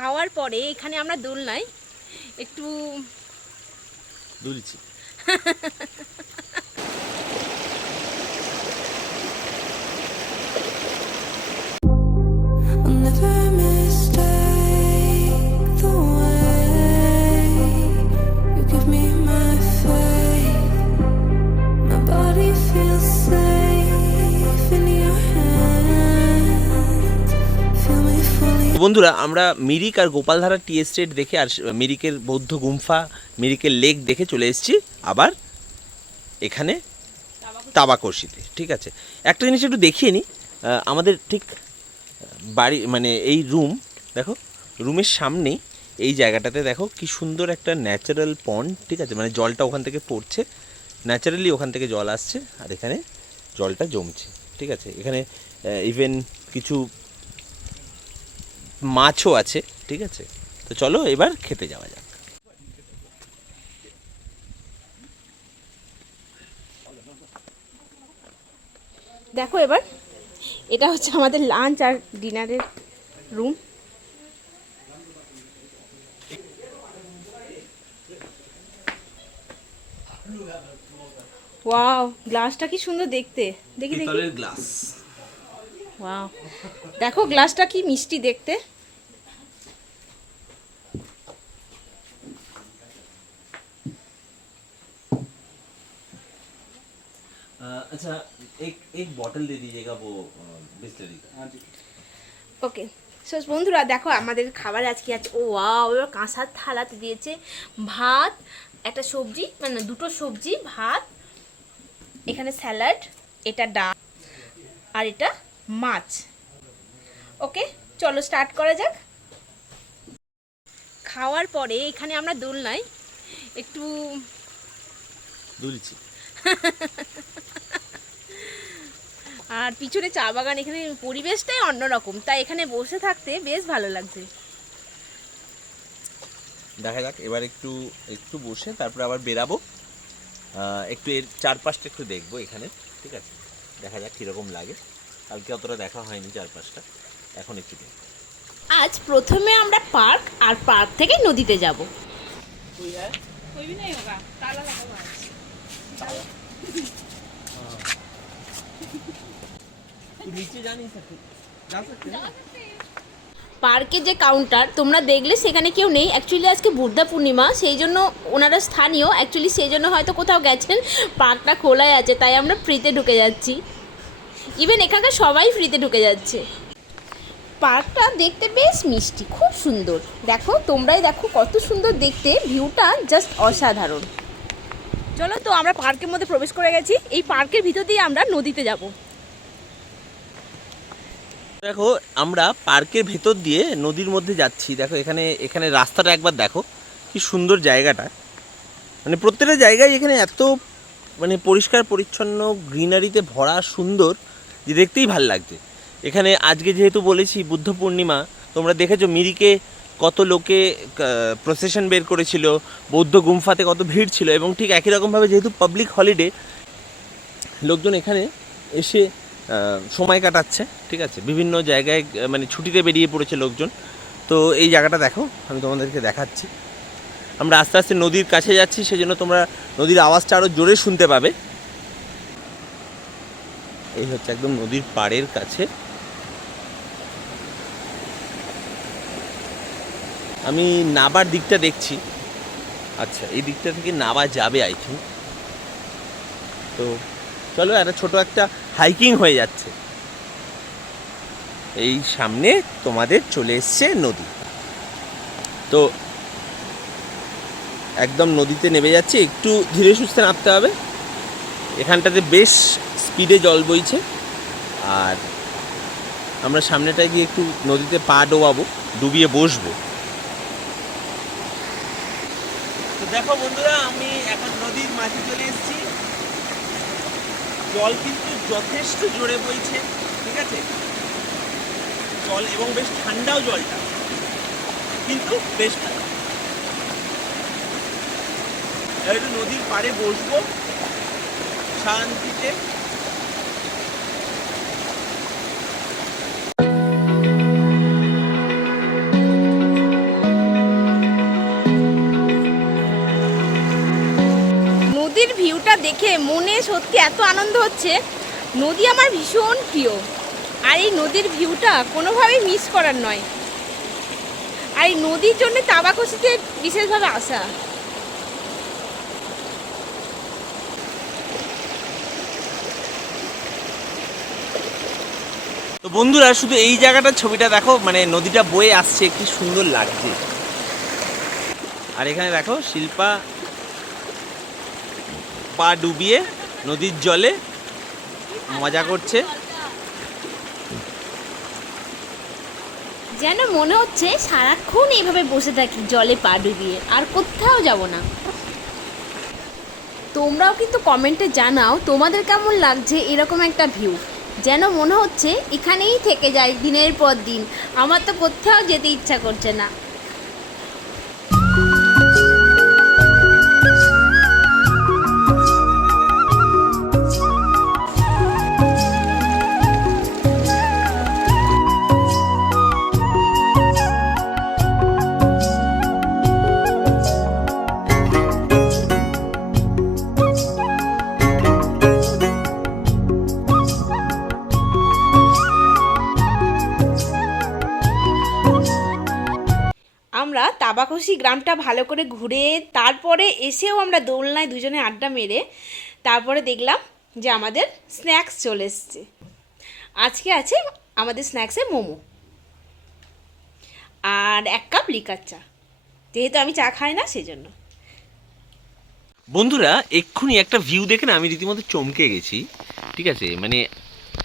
খাওয়ার পরে এখানে আমরা দোলনায় একটু দুলছি। বন্ধুরা, আমরা মিরিক আর গোপালধারা টি এস্টেট দেখে আর মিরিকের বৌদ্ধ গুম্ফা, মিরিকের লেক দেখে চলে এসেছি আবার এখানে তাবাকর্ষিতে ঠিক আছে? একটা জিনিস একটু দেখিয়ে নিই আমাদের ঠিক বাড়ি মানে এই রুম, দেখো, রুমের সামনেই এই জায়গাটাতে দেখো কি সুন্দর একটা ন্যাচারাল পন্ড, ঠিক আছে? মানে জলটা ওখান থেকে পড়ছে, ন্যাচারালি ওখান থেকে জল আসছে, আর এখানে জলটা জমছে, ঠিক আছে? এখানে ইভেন কিছু মাছও আছে ঠিক আছে? তো চলো এবার খেতে যাওয়া যাক। দেখো এবার এটা হচ্ছে আমাদের লাঞ্চ আর ডিনারের রুম ওয়াও গ্লাসটা কি সুন্দর দেখতে। দেখি দেখি। গ্লাস ওয়াও দেখো গ্লাসটা কি মিষ্টি দেখতে अच्छा एक एक बॉटल दे दीजिएगा वो बिस्लरी का ওকে সো বন্ধুরা দেখো আমাদের খাবার আজকে আছে ও ওয়াও এবার কাঁসার থালাতে দিয়েছে ভাত একটা সবজি মানে দুটো সবজি ভাত এখানে স্যালাড এটা ডাল আর এটা মাছ। ওকে চলো স্টার্ট করা যাক। খাওয়ার পরে এখানে আমরা দোলনায় একটু দুলছি। আর পিছনে চা বাগান এখানে পরিবেশটাই অন্যরকম। তাই এখানে বসে থাকতে বেশ ভালো লাগছে। দেখা যাক এবার একটু একটু বসে তারপরে আবার বেরাবো। একটু এর চারপাশটা একটু দেখব এখানে ঠিক আছে? দেখা যাক কীরকম লাগে। কালকে অতটা দেখা হয়নি চারপাশটা। এখন একটু দেখ। আজ প্রথমে আমরা পার্ক আর পার্ক থেকে নদীতে যাব। পার্কে যে কাউন্টার তোমরা দেখলে সেখানে কেউ নেই। অ্যাকচুয়ালি আজকে বুদ্ধা পূর্ণিমা সেই জন্য ওনারা স্থানীয়। অ্যাকচুয়ালি সেই জন্য হয়তো কোথাও গেছেন। পার্কটা খোলাই আছে তাই আমরা ফ্রিতে ঢুকে যাচ্ছি। ইভেন এখানকার সবাই ফ্রিতে ঢুকে যাচ্ছে। পার্কটা দেখতে বেশ মিষ্টি খুব সুন্দর। দেখো তোমরাই দেখো কত সুন্দর দেখতে ভিউটা জাস্ট অসাধারণ। চলো তো আমরা পার্কের মধ্যে প্রবেশ করে গেছি। এই পার্কের ভিতর দিয়ে আমরা নদীতে যাব। দেখো আমরা পার্কের ভেতর দিয়ে নদীর মধ্যে যাচ্ছি। দেখো এখানে এখানে রাস্তাটা একবার দেখো কি সুন্দর জায়গাটা। মানে প্রত্যেকটা জায়গায় এখানে এত মানে পরিষ্কার পরিচ্ছন্ন গ্রিনারিতে ভরা সুন্দর। যে দেখতেই ভালো লাগছে। এখানে আজকে যেহেতু বলেছি বুদ্ধ পূর্ণিমা, তোমরা দেখেছ মিরিকে কত লোকে প্রসেশন বের করেছিল, বৌদ্ধ গুম্ফাতে কত ভিড় ছিল এবং ঠিক একই রকমভাবে যেহেতু পাবলিক হলিডে লোকজন এখানে এসে সময় কাটাচ্ছে, ঠিক আছে? বিভিন্ন জায়গায় মানে ছুটিতে বেরিয়ে পড়েছে লোকজন। তো এই জায়গাটা দেখো, আমি তোমাদেরকে দেখাচ্ছি। আমরা আস্তে আস্তে নদীর কাছে যাচ্ছি, সেজন্য তোমরা নদীর আওয়াজটা আরও জোরে শুনতে পাবে। এই হচ্ছে একদম নদীর পাড়ের কাছে। আমি নাবার দিকটা দেখছি। আচ্ছা এই দিকটা থেকে নাবা যাবে আই থিঙ্ক তো চলো, একটা ছোট একটা হাইকিং হয়ে যাচ্ছে। এই সামনে তোমাদের চলে এসছে নদী। তো একদম নদীতে নেমে যাচ্ছে, একটু ধীরে সুস্থে নামতে হবে। এখানটাতে বেশ স্পিডে জল বইছে। আর আমরা সামনেটায় গিয়ে একটু নদীতে পা ডোবাবো, ডুবিয়ে বসবো। দেখো বন্ধুরা, আমি এখন নদীর মাঝে চলে এসেছি। জল কিন্তু যথেষ্ট জোরে বইছে, ঠিক আছে? জল এবং বেশ ঠান্ডাও জলটা, কিন্তু বেশ এবার একটু নদীর পাড়ে বসবো, শান্তিতে। নদীর ভিউটা দেখে মনে সত্যি এত আনন্দ হচ্ছে। নদী আমার ভীষণ প্রিয়। আর এই নদীর ভিউটা কোনোভাবেই মিস করার নয়। আর এই নদীর জন্য তাবাকসিতে বিশেষভাবে আসা। তো বন্ধুরা, শুধু এই জায়গাটার ছবিটা দেখো মানে নদীটা বয়ে আসছে, কি সুন্দর লাগছে। আর এখানে দেখো, শিল্পা পা ডুবিয়ে নদীর জলে মজা করছে। যেন মনে হচ্ছে সারাক্ষণ এইভাবে বসে থাকি, জলে পা ডুবিয়ে, আর কোথাও যাব না। তোমরাও কিন্তু কমেন্টে জানাও তোমাদের কেমন লাগছে এরকম একটা ভিউ। যেন মনে হচ্ছে এখানেই থেকে যায় দিনের পর দিন। আমার তো কোথাও যেতে ইচ্ছা করছে না। আমরা গ্রামটা ভালো করে ঘুরে তারপরে এসেও আমরা দোলনায় দুজনে আড্ডা মেরে তারপরে দেখলাম যে আমাদের স্ন্যাক্স চলে এসছে। আজকে আছে আমাদের স্ন্যাক্সে মোমো। আর এক কাপ লিকার চা। যেহেতু আমি চা খাই না, সেজন্য। বন্ধুরা, এক্ষুনি একটা ভিউ দেখে না আমি রীতিমতো চমকে গেছি। ঠিক আছে? মানে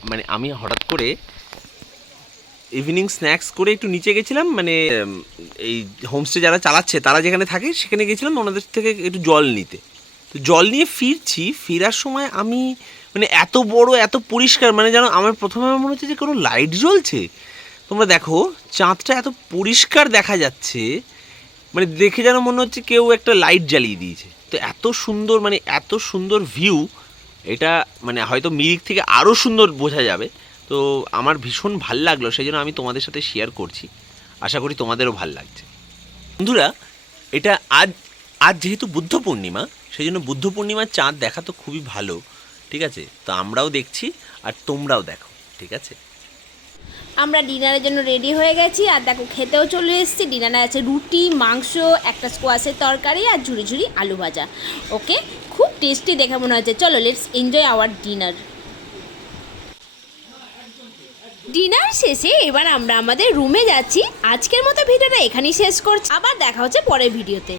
মানে আমি হঠাৎ করে ইভিনিং স্ন্যাক্স করে একটু নিচে গেছিলাম মানে এই হোমস্টে যারা চালাচ্ছে, তারা যেখানে থাকে সেখানে গেছিলাম, ওনাদের থেকে একটু জল নিতে। তো জল নিয়ে ফিরছি, ফেরার সময় আমি মানে এত বড়, এত পরিষ্কার মানে যেন আমার প্রথমে আমার মনে হচ্ছে যে কোনো লাইট জ্বলছে। তোমরা দেখো, চাঁদটা এত পরিষ্কার দেখা যাচ্ছে মানে দেখে যেন মনে হচ্ছে কেউ একটা লাইট জ্বালিয়ে দিয়েছে। তো এত সুন্দর মানে এত সুন্দর ভিউ এটা মানে হয়তো মিরিক থেকে আরও সুন্দর বোঝা যাবে। তো আমার ভীষণ ভালো লাগল সেই জন্য আমি তোমাদের সাথে শেয়ার করছি। আশা করি তোমাদেরও ভালো লাগছে। বন্ধুরা, এটা আজ আজ যেহেতু বুদ্ধ পূর্ণিমা সেই জন্য বুদ্ধ পূর্ণিমার চাঁদ দেখা তো খুবই ভালো, ঠিক আছে? তো আমরাও দেখছি আর তোমরাও দেখো, ঠিক আছে? আমরা ডিনারের জন্য রেডি হয়ে গেছি, আর দেখো খেতেও চলে এসেছি। ডিনারে আছে রুটি, মাংস, একটা স্কোয়াশের তরকারি আর ঝুড়ি ঝুড়ি আলু ভাজা। ওকে খুব টেস্টি দেখে মনে হচ্ছে। চলো let's enjoy our dinner dinner শেষে এবার আমরা আমাদের রুমে যাচ্ছি। আজকের মতো ভিডিওটা এখানেই শেষ করছি। আবার দেখা হচ্ছে পরের ভিডিওতে।